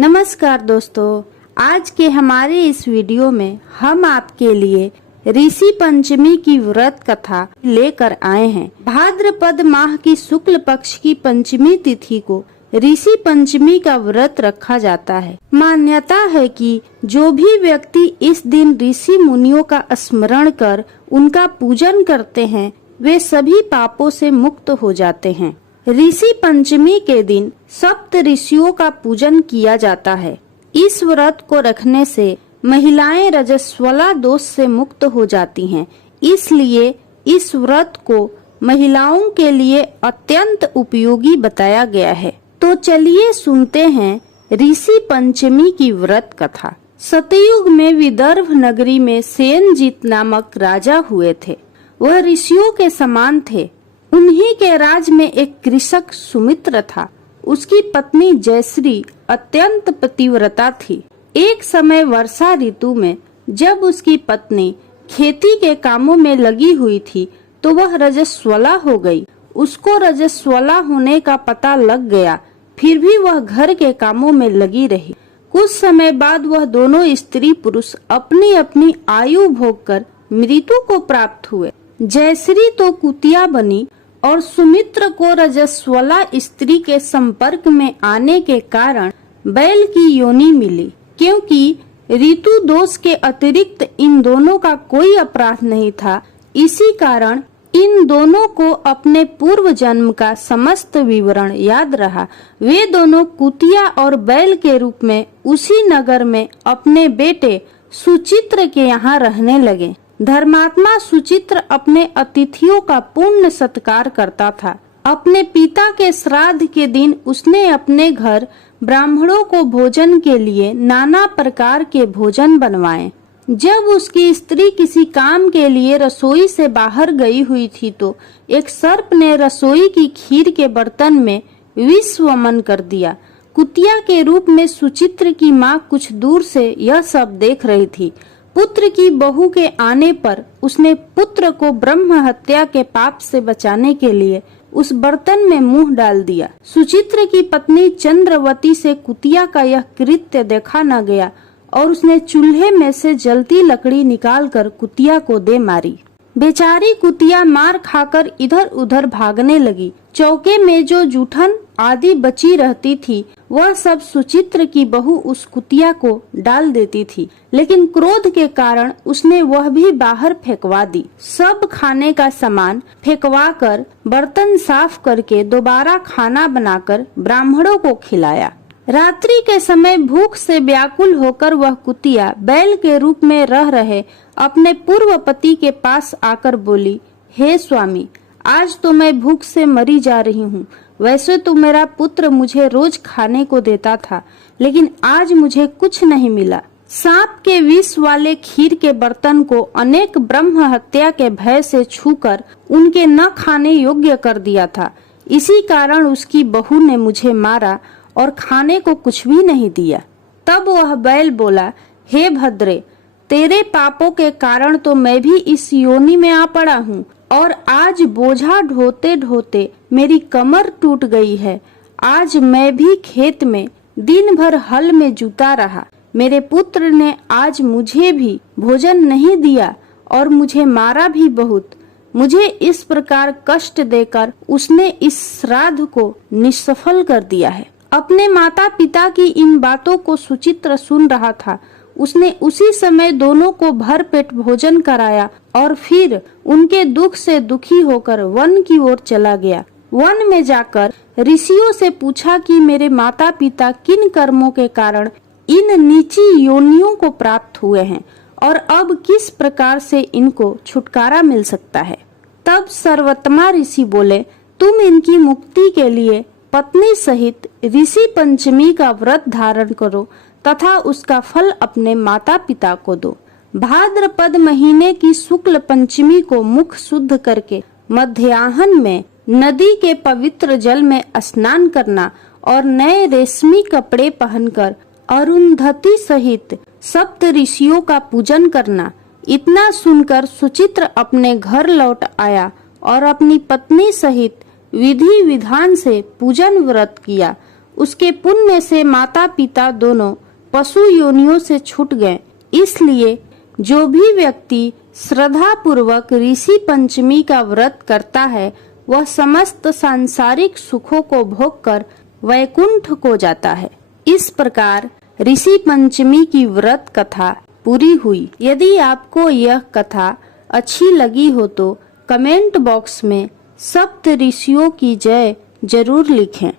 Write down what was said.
नमस्कार दोस्तों, आज के हमारे इस वीडियो में हम आपके लिए ऋषि पंचमी की व्रत कथा लेकर आए हैं। भाद्रपद माह की शुक्ल पक्ष की पंचमी तिथि को ऋषि पंचमी का व्रत रखा जाता है। मान्यता है कि जो भी व्यक्ति इस दिन ऋषि मुनियों का स्मरण कर उनका पूजन करते हैं, वे सभी पापों से मुक्त हो जाते हैं। ऋषि पंचमी के दिन सप्त ऋषियों का पूजन किया जाता है। इस व्रत को रखने से महिलाएं रजस्वला दोष से मुक्त हो जाती हैं। इसलिए इस व्रत को महिलाओं के लिए अत्यंत उपयोगी बताया गया है। तो चलिए सुनते हैं ऋषि पंचमी की व्रत कथा। सतयुग में विदर्भ नगरी में सेनजीत नामक राजा हुए थे। वह ऋषियों के समान थे। उन्हीं के राज में एक कृषक सुमित्र था। उसकी पत्नी जयश्री अत्यंत पतिव्रता थी। एक समय वर्षा ऋतु में जब उसकी पत्नी खेती के कामों में लगी हुई थी तो वह रजस्वला हो गई। उसको रजस्वला होने का पता लग गया, फिर भी वह घर के कामों में लगी रही। कुछ समय बाद वह दोनों स्त्री पुरुष अपनी अपनी आयु भोग कर मृत्यु को प्राप्त हुए। जयश्री तो कुतिया बनी और सुमित्र को रजस्वला स्त्री के संपर्क में आने के कारण बैल की योनि मिली। क्योंकि ऋतु दोष के अतिरिक्त इन दोनों का कोई अपराध नहीं था, इसी कारण इन दोनों को अपने पूर्व जन्म का समस्त विवरण याद रहा। वे दोनों कुतिया और बैल के रूप में उसी नगर में अपने बेटे सुचित्र के यहाँ रहने लगे। धर्मात्मा सुचित्र अपने अतिथियों का पूर्ण सत्कार करता था। अपने पिता के श्राद्ध के दिन उसने अपने घर ब्राह्मणों को भोजन के लिए नाना प्रकार के भोजन बनवाए। जब उसकी स्त्री किसी काम के लिए रसोई से बाहर गई हुई थी तो एक सर्प ने रसोई की खीर के बर्तन में विष वमन कर दिया। कुतिया के रूप में सुचित्र की माँ कुछ दूर से यह सब देख रही थी। पुत्र की बहू के आने पर उसने पुत्र को ब्रह्म हत्या के पाप से बचाने के लिए उस बर्तन में मुंह डाल दिया। सुचित्र की पत्नी चंद्रवती से कुतिया का यह कृत्य देखा न गया और उसने चूल्हे में से जलती लकड़ी निकालकर कुतिया को दे मारी। बेचारी कुतिया मार खाकर इधर उधर भागने लगी। चौके में जो जूठन आदि बची रहती थी वह सब सुचित्र की बहू उस कुतिया को डाल देती थी, लेकिन क्रोध के कारण उसने वह भी बाहर फेंकवा दी। सब खाने का सामान फेंकवा कर बर्तन साफ करके दोबारा खाना बनाकर ब्राह्मणों को खिलाया। रात्रि के समय भूख से व्याकुल होकर वह कुतिया बैल के रूप में रह रहे अपने पूर्व पति के पास आकर बोली, हे स्वामी, आज तो मैं भूख से मरी जा रही हूँ। वैसे तो मेरा पुत्र मुझे रोज खाने को देता था, लेकिन आज मुझे कुछ नहीं मिला। सांप के विष वाले खीर के बर्तन को अनेक ब्रह्म हत्या के भय से छूकर उनके न खाने योग्य कर दिया था। इसी कारण उसकी बहू ने मुझे मारा और खाने को कुछ भी नहीं दिया। तब वह बैल बोला, हे भद्रे, तेरे पापों के कारण तो मैं भी इस योनि में आ पड़ा हूँ और आज बोझा ढोते ढोते मेरी कमर टूट गई है। आज मैं भी खेत में दिन भर हल में जुटा रहा। मेरे पुत्र ने आज मुझे भी भोजन नहीं दिया और मुझे मारा भी बहुत। मुझे इस प्रकार कष्ट देकर उसने इस श्राद्ध को निष्सफल कर दिया है। अपने माता पिता की इन बातों को सुचित्र सुन रहा था। उसने उसी समय दोनों को भर पेट भोजन कराया और फिर उनके दुख से दुखी होकर वन की ओर चला गया। वन में जाकर ऋषियों से पूछा कि मेरे माता पिता किन कर्मों के कारण इन नीची योनियों को प्राप्त हुए हैं और अब किस प्रकार से इनको छुटकारा मिल सकता है। तब सर्वोत्तमा ऋषि बोले, तुम इनकी मुक्ति के लिए पत्नी सहित ऋषि पंचमी का व्रत धारण करो तथा उसका फल अपने माता पिता को दो। भाद्रपद महीने की शुक्ल पंचमी को मुख शुद्ध करके मध्याह्न में नदी के पवित्र जल में स्नान करना और नए रेशमी कपड़े पहनकर अरुंधति सहित सप्त ऋषियों का पूजन करना। इतना सुनकर सुचित्र अपने घर लौट आया और अपनी पत्नी सहित विधि विधान से पूजन व्रत किया। उसके पुण्य से माता पिता दोनों पशु योनियों से छूट गए। इसलिए जो भी व्यक्ति श्रद्धा पूर्वक ऋषि पंचमी का व्रत करता है वह समस्त सांसारिक सुखों को भोगकर वैकुंठ को जाता है। इस प्रकार ऋषि पंचमी की व्रत कथा पूरी हुई। यदि आपको यह कथा अच्छी लगी हो तो कमेंट बॉक्स में सप्त ऋषियों की जय जरूर लिखें।